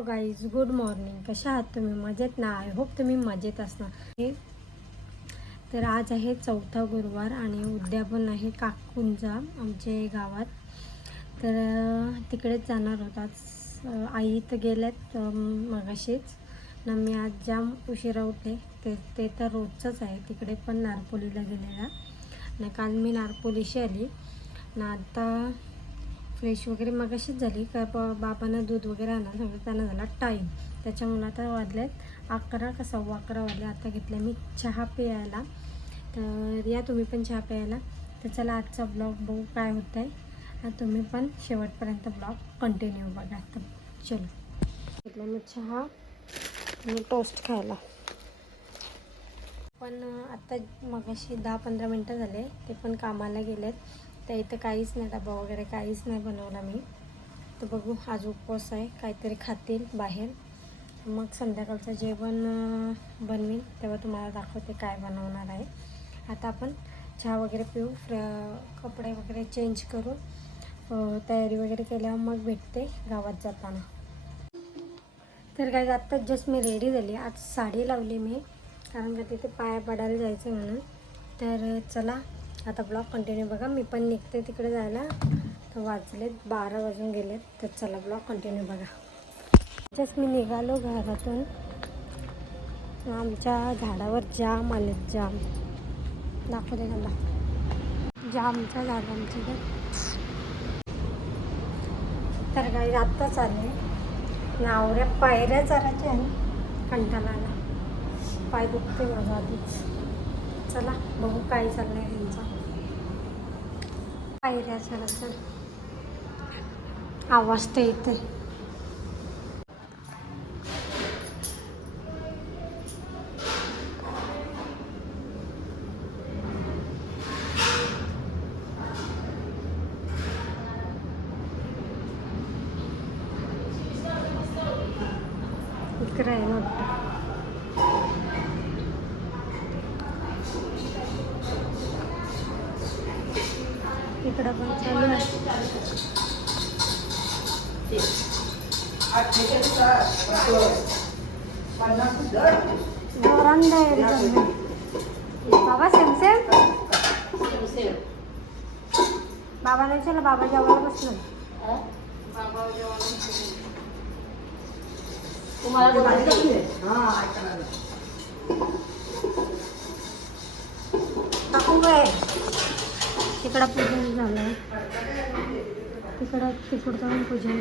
Hello guys, good morning. कशा आहात तुम्ही? मजेत ना? आय होप तुम्ही मजेत असणार. तर आज आहे 4था गुरुवार आणि उद्या पण आहे काकूंचा आमच्या गावात. तर तिकडेच जाणार होतात. आई तर गेल्यात मगाशीच ना. मी आज जाम उशिरा उठले. ते तर रोजचंच आहे. तिकडे पण नारपोलीला गेलेला ना. काल मी नारपोलीशी आली ना. आता फ्रेश वगैरे मगाशीच झाली का बाबांना दूध वगैरे आणा सगळं त्यांना झाला टाईम. त्याच्यामुळे आता वाजलेत 11 का 11:15 वाजले. आता घेतला मी चहा प्यायला. तर या तुम्ही पण चहा प्यायला. तर चला आजचा ब्लॉग बघू काय होत आहे. आणि तुम्ही पण शेवटपर्यंत ब्लॉग कंटिन्यू बघा. तर चलो. घेतला मी चहा आणि टोस्ट खायला. पण आत्ता मगाशी 10-15 मिनटं झाले. ते पण कामाला गेलेत. तर इथं काहीच नाही, डबा वगैरे काहीच नाही बनवला मी. तर बघू, आज उपवास आहे. काहीतरी खातील बाहेर. मग संध्याकाळचं जेवण बनवीन तेव्हा तुम्हाला दाखवते काय बनवणार आहे. आता आपण चहा वगैरे पिऊ, कपडे वगैरे चेंज करू, तयारी वगैरे केल्यावर मग भेटते गावात जाताना. तर काय, आत्ताच जस्ट मी रेडी झाली. आज साडी लावली मी, कारण का तिथे पाया पडायला जायचं म्हणून. तर चला आता ब्लॉग कंटिन्यू बघा. मी पण निघते तिकडे जायला. तर वाजलेत 12 वाजून गेलेत. तर चला ब्लॉग कंटिन्यू बघा. जस्ट मी निघालो घरातून. आमच्या झाडावर जाम आलेत. जाम दाखवते मला. जामच्या झाडांची तर काही आत्ताच आले. नावऱ्या पायऱ्या चरायच्या आणि कंटाळा आला. पाय दुखते माझा आधीच. चला बघू काय चाललंय त्यांचा. पायऱ्या चरायचा आवाज तर येते. इकडे आहे मोठं. इकडं पण चालू आहे. बाबा सेम बाबा नाही. चला बाबा जेवायला बसलो. टाकून काय तिकडं पूजन झालं. तिकडं जाऊन पूजन.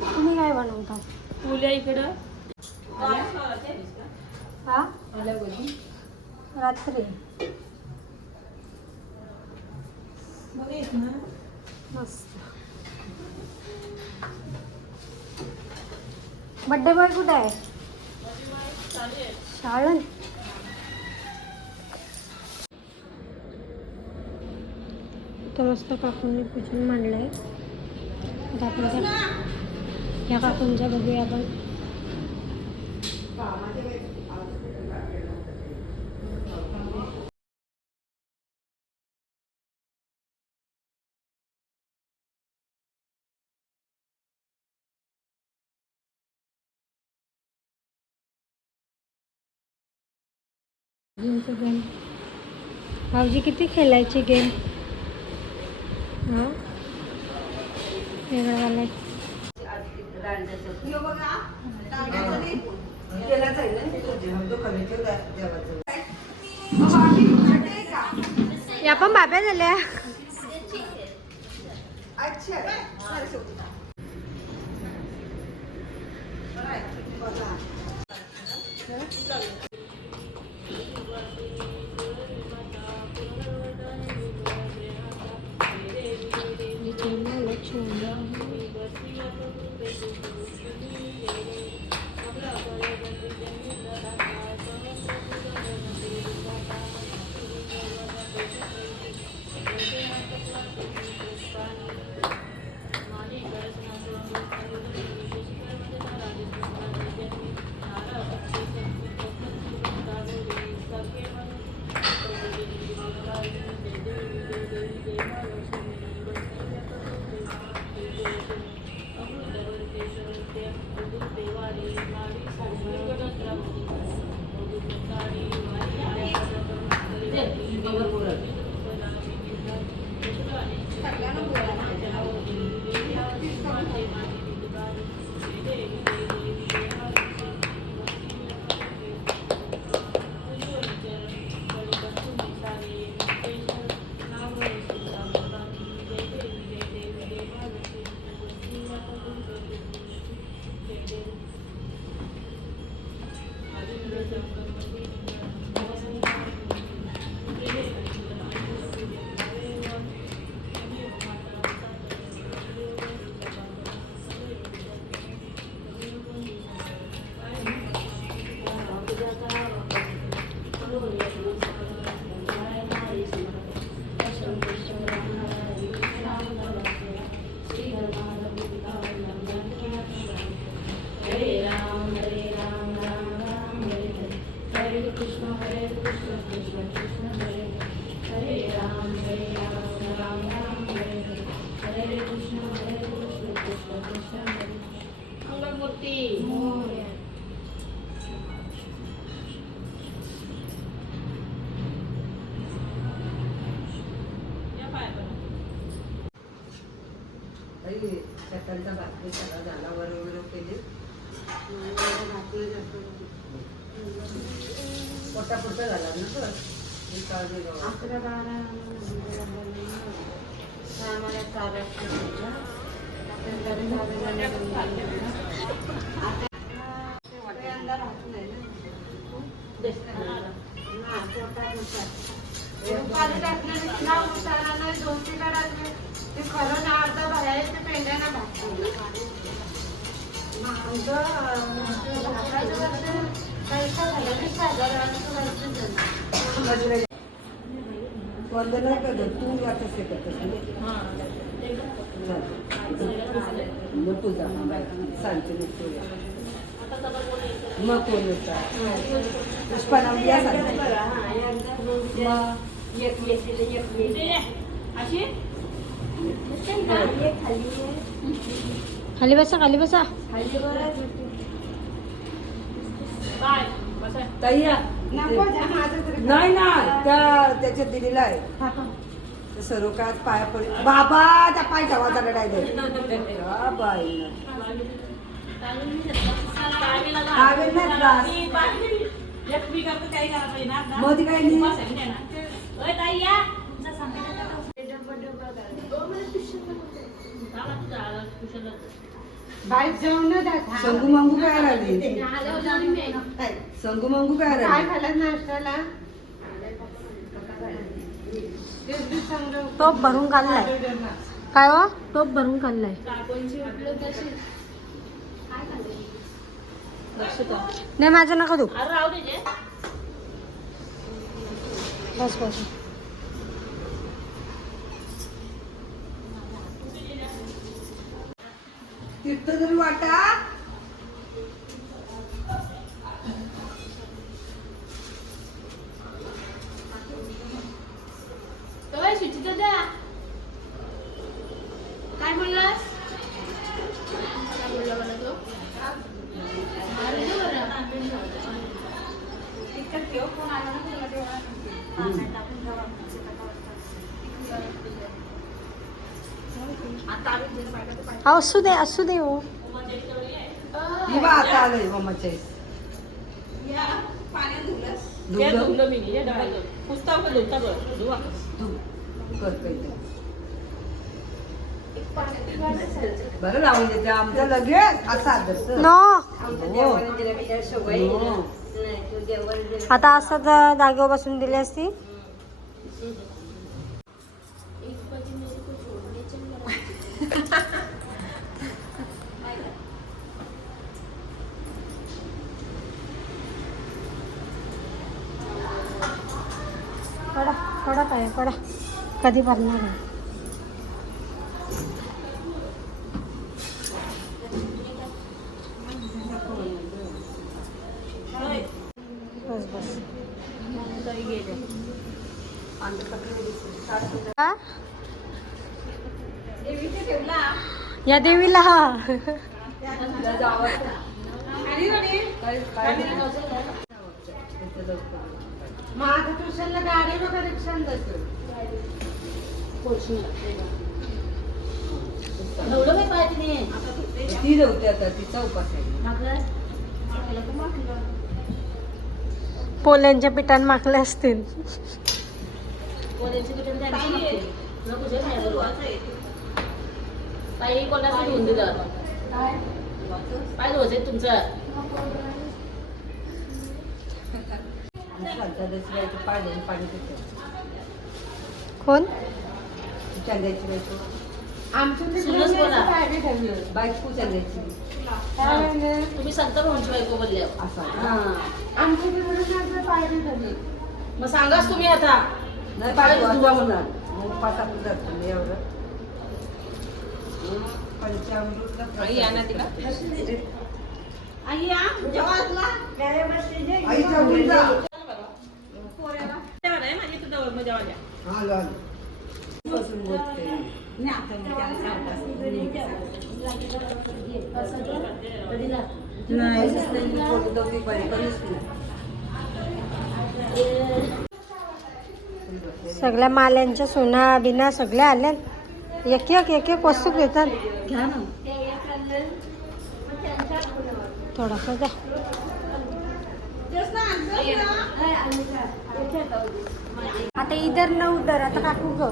तुम्ही काय बनवता? उद्या इकडं हा रात्री मस्त. बड्डे बॉय कुठे आहे? शाळेत. तर मस्त काकूंनी पूजन मांडलंय. आता आपण या काकूंच्या बघूया आपण. गेम भाऊजी किती खेळायची गेम. हां वेगळं झालंय. या पण बाब्या झाल्या. सकाळचा भाकरी सगळा झाला वगैरे केली पोटा पुरता झाला ना सर काळजी घ्या 11-12 आम्हाला चालत ते खरं ना अर्धा बाहेरच्या पेंड्याना वंदना कर तू आता ते करतेस मग तुझा सांगते मग कोण होता पुष्पानावली या सांगते खाली बसा खाली बसा. ताई नाही ना त्याच्यात दिलेला आहे सर्व काय पाया पड बाबा त्या पाय ठेवा त्याला डायरेक्ट बाई मध्ये काय नाही संगू मंगू काय राहिली संगू मंगू काय राहिली नाश्त्याला टोप भरून काढलाय काय हो टोप भरून काढलाय नाही माझं नका तू बस बस तीर्थ जरी वाटा काय बोललास काय बोलला मला तो असू दे हो आता आलंय मम्माच्या बरं लावून देते आमचं लगेच असा नो आता असं जागेवर बसून दिली असती पडा काय पडा कधी भरणार आहे बस बस या देवीला माझं ट्युशनला गाडी बघा रिक्षान जातो ती जवते आता तिचा उपास आहे पोल्यांच्या पिठान माखले असतील ताई कोणाचं घेऊन दिलं काय धुवायचंय तुमचं पाय देऊन पाणी पितो कोण चंद्याची बायको सुनच बोला बायको चंद्याची तुम्ही संत भाऊंची बायको बोलले असा मग सांगाच तुम्ही आता नाही बायको धुवा म्हणणार मग पाच आपण जातो एवढं पंचामृत आई या ना तिला आई या जेवायला आईच्या उडी जा माझी तुझं जेवायला हा लाल बसून बोलते सगळ्या माल्यांच्या सोना बिना सगळ्या आल्या. एक एक वस्तू घेतात. घ्या ना थोडासा द्या. आता इधर न उधर आता काकू ग.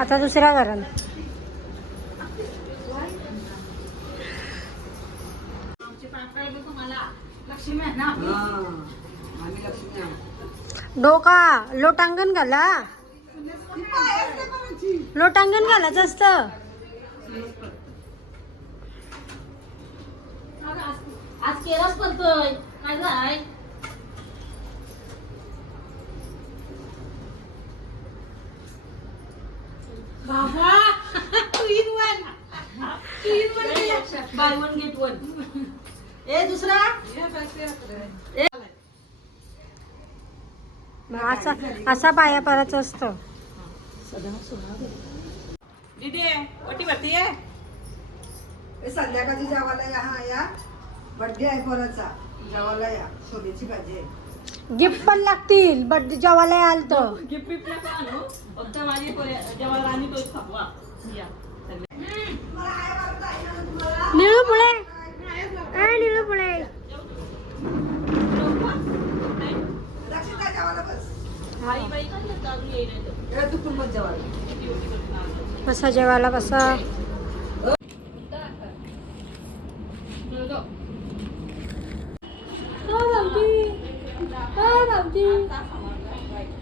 आता दुसऱ्या घरात डोका लोटांगण घाला. लोटांगण घालायचं असतं. आज केलाच करतोय काय झाय. बाबा two in one buy one get one. ए दुसरा असा पाया पडायचं असतं. संध्याकाळची जेवायला या. हा या बर्थडे आहे पोराचा. जेवायला या. सोन्याची भाजी आहे. गिफ्ट पण लागतील. बर्थडे जेवायला याल तर निळू पुळे. निळू पुळे लक्षिता जेवायला बस. तू पण बस जेवायला. कसा जेवायला कसा.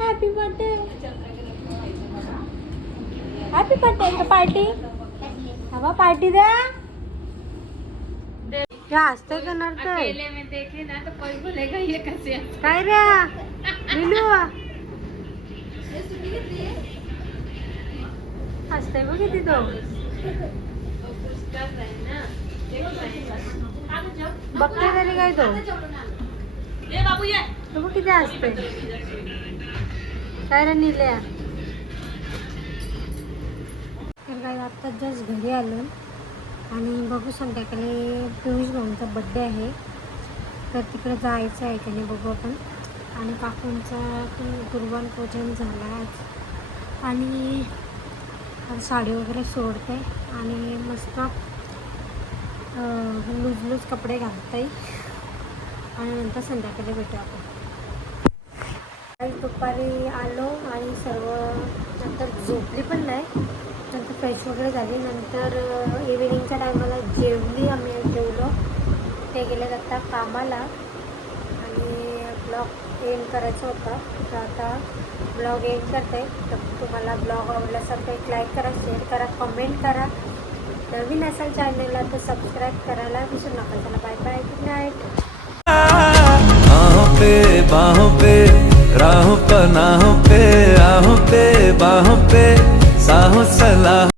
Happy birthday. Happy birthday. Party हवा. पार्टी द्या. हसते करणार काय काय रे विलू. हसते बघ किती तो. बघते तरी काय तो. तो बघ किती हसते. काय रे निल्या. तर काय आत्ता जस्ट घरी आलो आणि बघू संध्याकाळी पियुष भाऊंचा बड्डे आहे तर तिकडे जायचं आहे. त्याने बघू आपण. आणि काकूंचा गुरुवार पूजन झाला आज आणि साडी वगैरे सोडते आणि मस्त लूज लूज कपडे घालते आणि नंतर संध्याकाळी भेटू आपण. काही दुपारी आलो आणि सर्व नंतर झोपली पण नाही. नंतर फ्रेश वगैरे झाली. नंतर इव्हिनिंगच्या टायमाला जेवली. आम्ही जेवलो. ते गेले आता कामाला आणि ब्लॉग एंड करायचा होता तर आता ब्लॉग एंड करते. तर तुम्हाला ब्लॉग आवडला असेल तर एक लाईक करा, शेअर करा, कमेंट करा. नवीन असाल चॅनलला तर सबस्क्राईब करायला विसरू नका. चला बाय बाय. Good night. बाहों पे राहों पनाहों पे, आहों पे बाहों पे साहों सलाह.